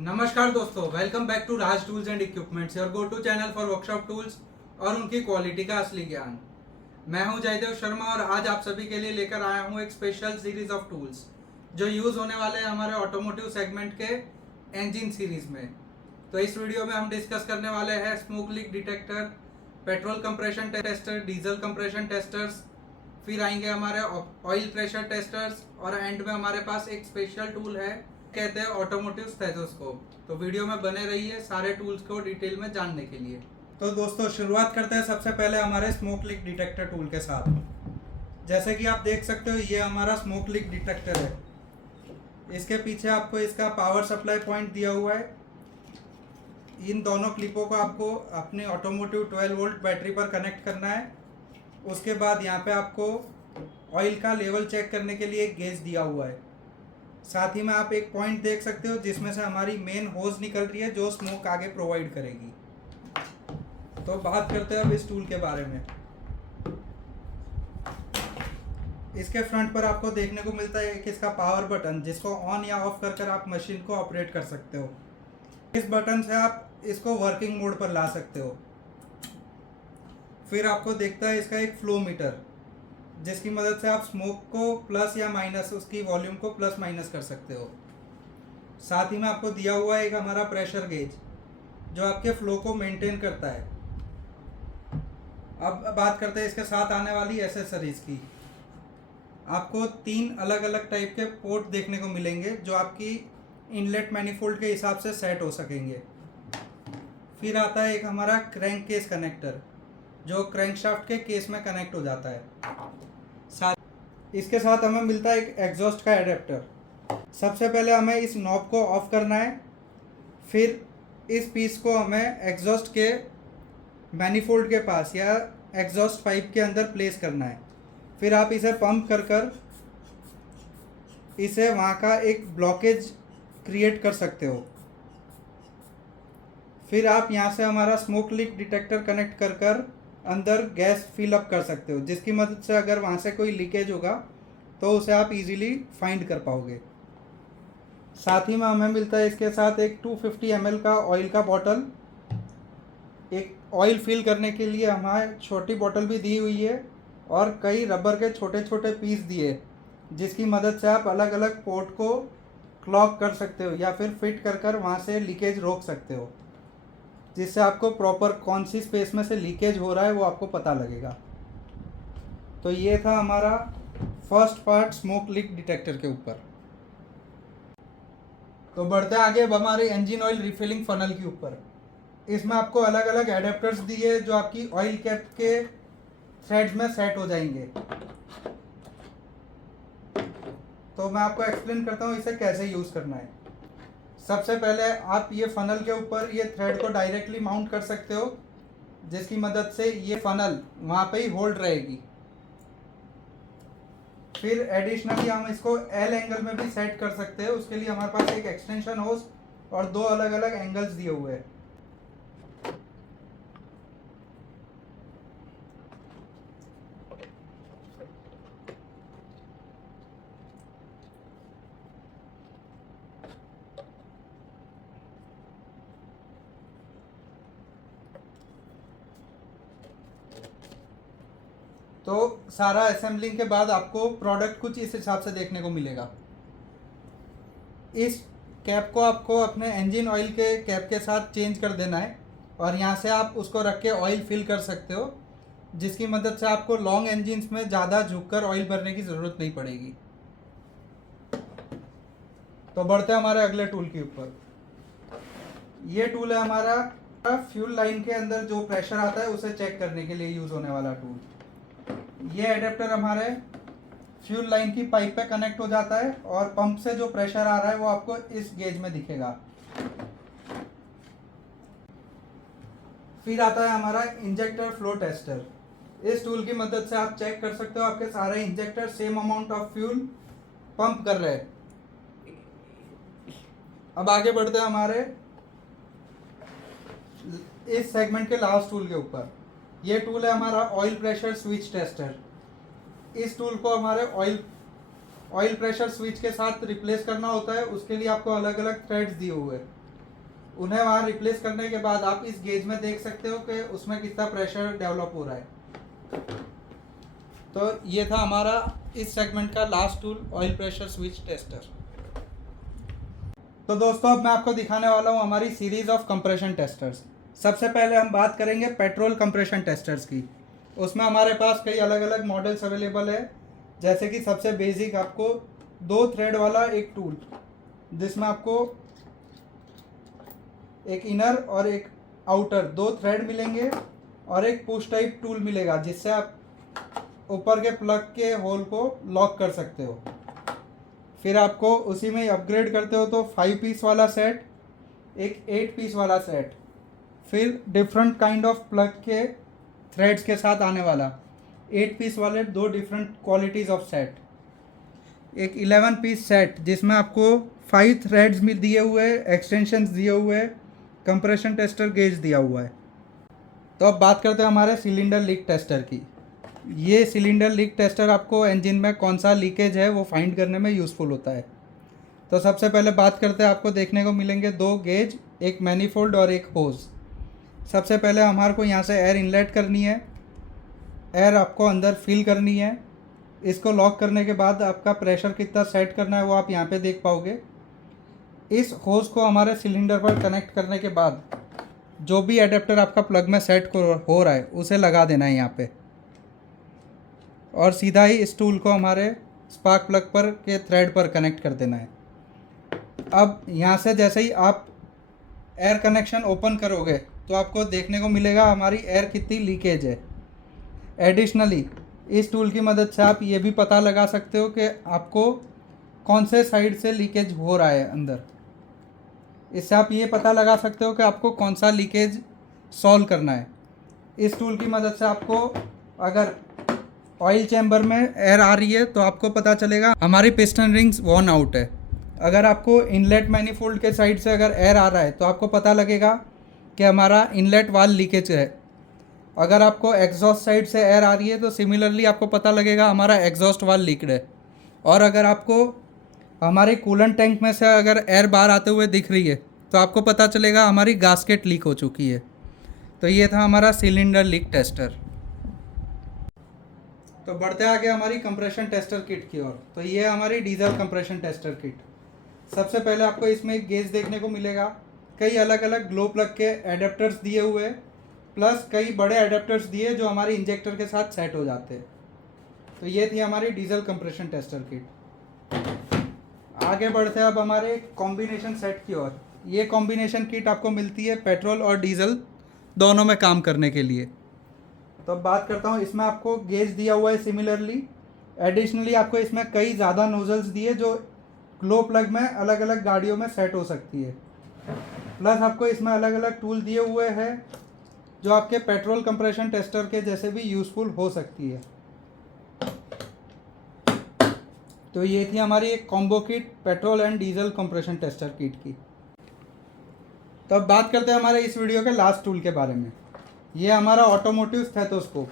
नमस्कार दोस्तों, welcome back to Raj tools and equipments, your go to channel for workshop tools और उनकी quality का असली ज्ञान। मैं हूं जयदेव शर्मा और आज आप सभी के लिए लेकर आया हूं एक स्पेशल सीरीज ऑफ टूल्स जो यूज़ होने वाले हैं हमारे ऑटोमोटिव सेगमेंट के इंजन सीरीज में। तो इस वीडियो में हम डिस्कस करने वाले हैं smoke leak detector, petrol compression tester, diesel compression testers, फिर आएंगे हमारे ऑयल प्रेशर टेस्टर्स और एंड में हमारे पास एक स्पेशल टूल है, कहते हैं ऑटोमोटिव स्टेथोस्कोप। तो वीडियो में बने रहिए सारे टूल्स को डिटेल में जानने के लिए। तो दोस्तों शुरुआत करते हैं सबसे पहले हमारे स्मोक लीक डिटेक्टर टूल के साथ। जैसे कि आप देख सकते हो ये हमारा स्मोक लीक डिटेक्टर है। इसके पीछे आपको इसका पावर सप्लाई पॉइंट दिया हुआ है। इन दोनों क्लिपों को आपको अपनी ऑटोमोटिव 12 वोल्ट बैटरी पर कनेक्ट करना है। उसके बाद यहाँ पे आपको ऑयल का लेवल चेक करने के लिए एक गेज दिया हुआ है। साथ ही में आप एक पॉइंट देख सकते हो जिसमें से हमारी मेन होज निकल रही है जो स्मोक आगे प्रोवाइड करेगी। तो बात करते हैं अब इस टूल के बारे में। इसके फ्रंट पर आपको देखने को मिलता है कि इसका पावर बटन, जिसको ऑन या ऑफ कर आप मशीन को ऑपरेट कर सकते हो। इस बटन से आप इसको वर्किंग मोड पर ला सकते हो। फिर आपको देखता है इसका एक फ्लो मीटर, जिसकी मदद से आप स्मोक को प्लस या माइनस, उसकी वॉल्यूम को प्लस माइनस कर सकते हो। साथ ही में आपको दिया हुआ है एक हमारा प्रेशर गेज जो आपके फ्लो को मेंटेन करता है। अब बात करते हैं इसके साथ आने वाली एसेसरीज की। आपको 3 अलग अलग टाइप के पोर्ट देखने को मिलेंगे जो आपकी इनलेट मैनिफोल्ड के हिसाब से सेट हो सकेंगे। फिर आता है एक हमारा क्रैंक केस कनेक्टर जो क्रैंकशाफ्ट के केस में कनेक्ट हो जाता है। इसके साथ हमें मिलता है एक एग्जॉस्ट का एडेप्टर। सबसे पहले हमें इस नॉब को ऑफ करना है, फिर इस पीस को हमें एग्जॉस्ट के मैनिफोल्ड के पास या एग्जॉस्ट पाइप के अंदर प्लेस करना है। फिर आप इसे पंप कर इसे वहाँ का एक ब्लॉकेज क्रिएट कर सकते हो। फिर आप यहाँ से हमारा स्मोक लीक डिटेक्टर कनेक्ट कर अंदर गैस फिल अप कर सकते हो, जिसकी मदद से अगर वहाँ से कोई लीकेज होगा तो उसे आप इजीली फाइंड कर पाओगे। साथ ही में हमें मिलता है इसके साथ एक 250 ml का ऑयल का बॉटल। एक ऑयल फिल करने के लिए हमारे छोटी बॉटल भी दी हुई है और कई रबर के छोटे छोटे पीस दिए, जिसकी मदद से आप अलग अलग पोर्ट को क्लॉग कर सकते हो या फिर फिट कर वहाँ से लीकेज रोक सकते हो, जिससे आपको प्रॉपर कौन सी स्पेस में से लीकेज हो रहा है वो आपको पता लगेगा। तो ये था हमारा first part smoke leak detector के ऊपर। तो बढ़ते आगे अब हमारे इंजन ऑयल रिफिलिंग फनल के ऊपर। इसमें आपको अलग अलग एडेप्टर्स दिए जो आपकी ऑयल कैप के थ्रेड्स में सेट हो जाएंगे। तो मैं आपको एक्सप्लेन करता हूँ इसे कैसे यूज़ करना है। सबसे पहले आप ये फनल के ऊपर ये थ्रेड को डायरेक्टली माउंट कर सकते हो, जिसकी मदद से ये फनल वहाँ पे ही होल्ड रहेगी। फिर एडिशनली हम इसको एल एंगल में भी सेट कर सकते हैं। उसके लिए हमारे पास एक एक्सटेंशन होस और 2 अलग अलग एंगल्स दिए हुए हैं। तो सारा असेंबलिंग के बाद आपको प्रोडक्ट कुछ इस हिसाब से देखने को मिलेगा। इस कैप को आपको अपने इंजन ऑयल के कैप के साथ चेंज कर देना है और यहाँ से आप उसको रख के ऑयल फिल कर सकते हो, जिसकी मदद से आपको लॉन्ग इंजन्स में ज़्यादा झुककर ऑयल भरने की ज़रूरत नहीं पड़ेगी। तो बढ़ते हैं हमारे अगले टूल के ऊपर। ये टूल है हमारा फ्यूल लाइन के अंदर जो प्रेशर आता है उसे चेक करने के लिए यूज़ होने वाला टूल। ये एडेप्टर हमारे फ्यूल लाइन की पाइप पे कनेक्ट हो जाता है और पंप से जो प्रेशर आ रहा है वो आपको इस गेज में दिखेगा। फिर आता है हमारा इंजेक्टर फ्लो टेस्टर। इस टूल की मदद से आप चेक कर सकते हो आपके सारे injector same amount of fuel pump कर रहे हैं। अब आगे बढ़ते हैं हमारे इस सेगमेंट के लास्ट टूल के ऊपर। ये टूल है हमारा ऑयल प्रेशर स्विच टेस्टर। इस टूल को हमारे ऑयल प्रेशर स्विच के साथ रिप्लेस करना होता है। उसके लिए आपको अलग अलग थ्रेड्स दिए हुए हैं। उन्हें वहाँ रिप्लेस करने के बाद आप इस गेज में देख सकते हो कि उसमें कितना प्रेशर डेवलप हो रहा है। तो ये था हमारा इस सेगमेंट का last tool, oil pressure switch tester. तो दोस्तों अब मैं आपको दिखाने वाला हूँ हमारी सीरीज ऑफ कंप्रेशन टेस्टर्स। सबसे पहले हम बात करेंगे पेट्रोल कंप्रेशन टेस्टर्स की। उसमें हमारे पास कई अलग अलग मॉडल्स अवेलेबल है, जैसे कि सबसे बेसिक आपको 2 थ्रेड वाला एक टूल, जिसमें आपको एक इनर और एक आउटर 2 थ्रेड मिलेंगे और एक पुश टाइप टूल मिलेगा, जिससे आप ऊपर के प्लग के होल को लॉक कर सकते हो। फिर आपको उसी में अपग्रेड करते हो तो 5 पीस वाला सेट, एक 8 पीस वाला सेट, फिर डिफरेंट काइंड ऑफ प्लग के थ्रेड्स के साथ आने वाला 8 पीस वाले 2 डिफरेंट क्वालिटीज़ ऑफ सेट, एक 11 पीस सेट जिसमें आपको 5 थ्रेड्स में दिए हुए, एक्सटेंशंस दिए हुए, कंप्रेशन टेस्टर गेज दिया हुआ है। तो अब बात करते हैं हमारे सिलेंडर लीक टेस्टर की। ये सिलेंडर लीक टेस्टर आपको इंजन में कौन सा लीकेज है वो फाइंड करने में यूज़फुल होता है। तो सबसे पहले बात करते हैं, आपको देखने को मिलेंगे 2 गेज, एक मैनीफोल्ड और एक होज। सबसे पहले हमारे को यहाँ से एयर इनलेट करनी है, एयर आपको अंदर फिल करनी है। इसको लॉक करने के बाद आपका प्रेशर कितना सेट करना है वो आप यहाँ पे देख पाओगे। इस होज को हमारे सिलेंडर पर कनेक्ट करने के बाद जो भी एडेप्टर आपका प्लग में सेट हो रहा है उसे लगा देना है यहाँ पे, और सीधा ही इस टूल को हमारे स्पार्क प्लग पर के थ्रेड पर कनेक्ट कर देना है। अब यहाँ से जैसे ही आप एयर कनेक्शन ओपन करोगे तो आपको देखने को मिलेगा हमारी एयर कितनी लीकेज है। एडिशनली इस टूल की मदद से आप ये भी पता लगा सकते हो कि आपको कौन से साइड से लीकेज हो रहा है अंदर। इससे आप ये पता लगा सकते हो कि आपको कौन सा लीकेज सॉल्व करना है। इस टूल की मदद से आपको अगर ऑयल चैम्बर में एयर आ रही है तो आपको पता चलेगा हमारी पिस्टन रिंग्स वॉर्न आउट है। अगर आपको इनलेट मैनीफोल्ड के साइड से अगर एयर आ रहा है तो आपको पता लगेगा कि हमारा इनलेट वाल लीकेज है। अगर आपको एग्जॉस्ट साइड से एयर आ रही है तो सिमिलरली आपको पता लगेगा हमारा एग्जॉस्ट वाल लीक्ड है। और अगर आपको हमारे कूलेंट टैंक में से अगर एयर बाहर आते हुए दिख रही है तो आपको पता चलेगा हमारी गास्केट लीक हो चुकी है। तो ये था हमारा सिलेंडर लीक टेस्टर। तो बढ़ते आगे हमारी कंप्रेशन टेस्टर किट की ओर। तो ये है हमारी डीजल कंप्रेशन टेस्टर किट। सबसे पहले आपको इसमें एक गेज देखने को मिलेगा, कई अलग अलग ग्लो प्लग के एडेप्टर्स दिए हुए, प्लस कई बड़े एडेप्टर्स दिए जो हमारे इंजेक्टर के साथ सेट हो जाते हैं। तो ये थी हमारी डीजल कंप्रेशन टेस्टर किट। आगे बढ़ते हैं अब हमारे कॉम्बिनेशन सेट की ओर। ये कॉम्बिनेशन किट आपको मिलती है पेट्रोल और डीजल दोनों में काम करने के लिए। तो अब बात करता हूँ, इसमें आपको गेज दिया हुआ है सिमिलरली। एडिशनली आपको इसमें कई ज़्यादा नोजल्स दिए जो ग्लो प्लग में अलग अलग गाड़ियों में सेट हो सकती है। प्लस आपको इसमें अलग अलग टूल दिए हुए हैं जो आपके पेट्रोल कंप्रेशन टेस्टर के जैसे भी यूज़फुल हो सकती है। तो ये थी हमारी एक combo kit petrol and diesel compression tester kit की। तो अब बात करते हैं हमारे इस वीडियो के लास्ट टूल के बारे में। ये हमारा ऑटोमोटिव स्टेथोस्कोप।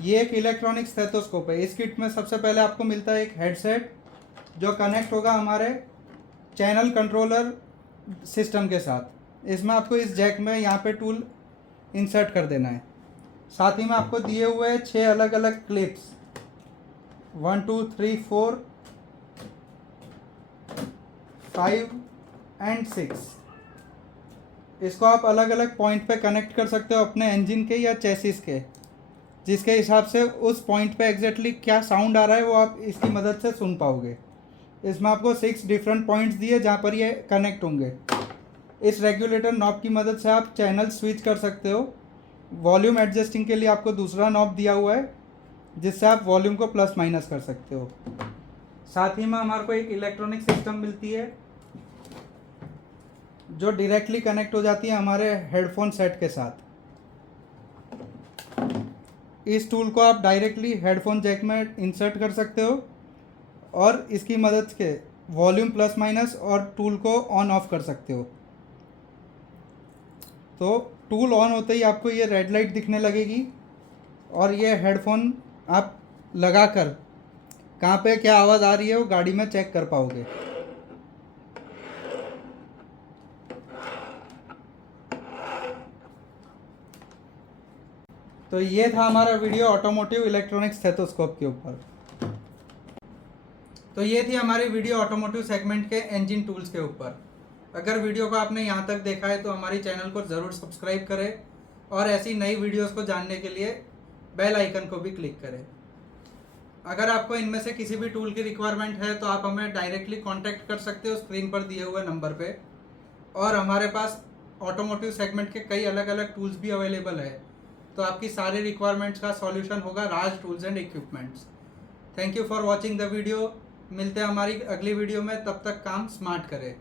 ये एक इलेक्ट्रॉनिक स्टेथोस्कोप है। इस किट में सबसे पहले आपको मिलता है एक हेडसेट जो कनेक्ट होगा हमारे चैनल कंट्रोलर सिस्टम के साथ। इसमें आपको इस जैक में यहाँ पे टूल इंसर्ट कर देना है। साथ ही में आपको दिए हुए 6 अलग अलग क्लिप्स, 1 2 3 4 5 एंड 6। इसको आप अलग अलग पॉइंट पे कनेक्ट कर सकते हो अपने इंजन के या चेसिस के, जिसके हिसाब से उस पॉइंट पे एग्जैक्टली क्या साउंड आ रहा है वो आप इसकी मदद से सुन पाओगे। इसमें आपको 6 डिफरेंट पॉइंट्स दिए जहाँ पर ये कनेक्ट होंगे। इस रेगुलेटर नॉब की मदद से आप चैनल स्विच कर सकते हो। वॉल्यूम एडजस्टिंग के लिए आपको दूसरा नॉब दिया हुआ है जिससे आप वॉल्यूम को प्लस माइनस कर सकते हो। साथ ही में हमारे को एक इलेक्ट्रॉनिक सिस्टम मिलती है जो डायरेक्टली कनेक्ट हो जाती है हमारे हेडफोन सेट के साथ। इस टूल को आप डायरेक्टली हेडफोन जैक में इंसर्ट कर सकते हो और इसकी मदद से वॉल्यूम प्लस माइनस और टूल को ऑन ऑफ कर सकते हो। तो टूल ऑन होते ही आपको ये रेड लाइट दिखने लगेगी और ये हेडफोन आप लगाकर कहाँ पे क्या आवाज़ आ रही है वो गाड़ी में चेक कर पाओगे। तो ये था हमारा वीडियो ऑटोमोटिव इलेक्ट्रॉनिक स्टेथोस्कोप के ऊपर। तो ये थी हमारी वीडियो ऑटोमोटिव सेगमेंट के इंजन टूल्स के ऊपर। अगर वीडियो को आपने यहाँ तक देखा है तो हमारी चैनल को ज़रूर सब्सक्राइब करें और ऐसी नई वीडियोस को जानने के लिए बेल आइकन को भी क्लिक करें। अगर आपको इनमें से किसी भी टूल की रिक्वायरमेंट है तो आप हमें डायरेक्टली कांटेक्ट कर सकते हो स्क्रीन पर दिए हुए नंबर पे। और हमारे पास ऑटोमोटिव सेगमेंट के कई अलग अलग टूल्स भी अवेलेबल है, तो आपकी सारी रिक्वायरमेंट्स का सॉल्यूशन होगा Raj tools and equipments. Thank you for watching the video. मिलते हैं हमारी अगली वीडियो में, तब तक काम स्मार्ट करें।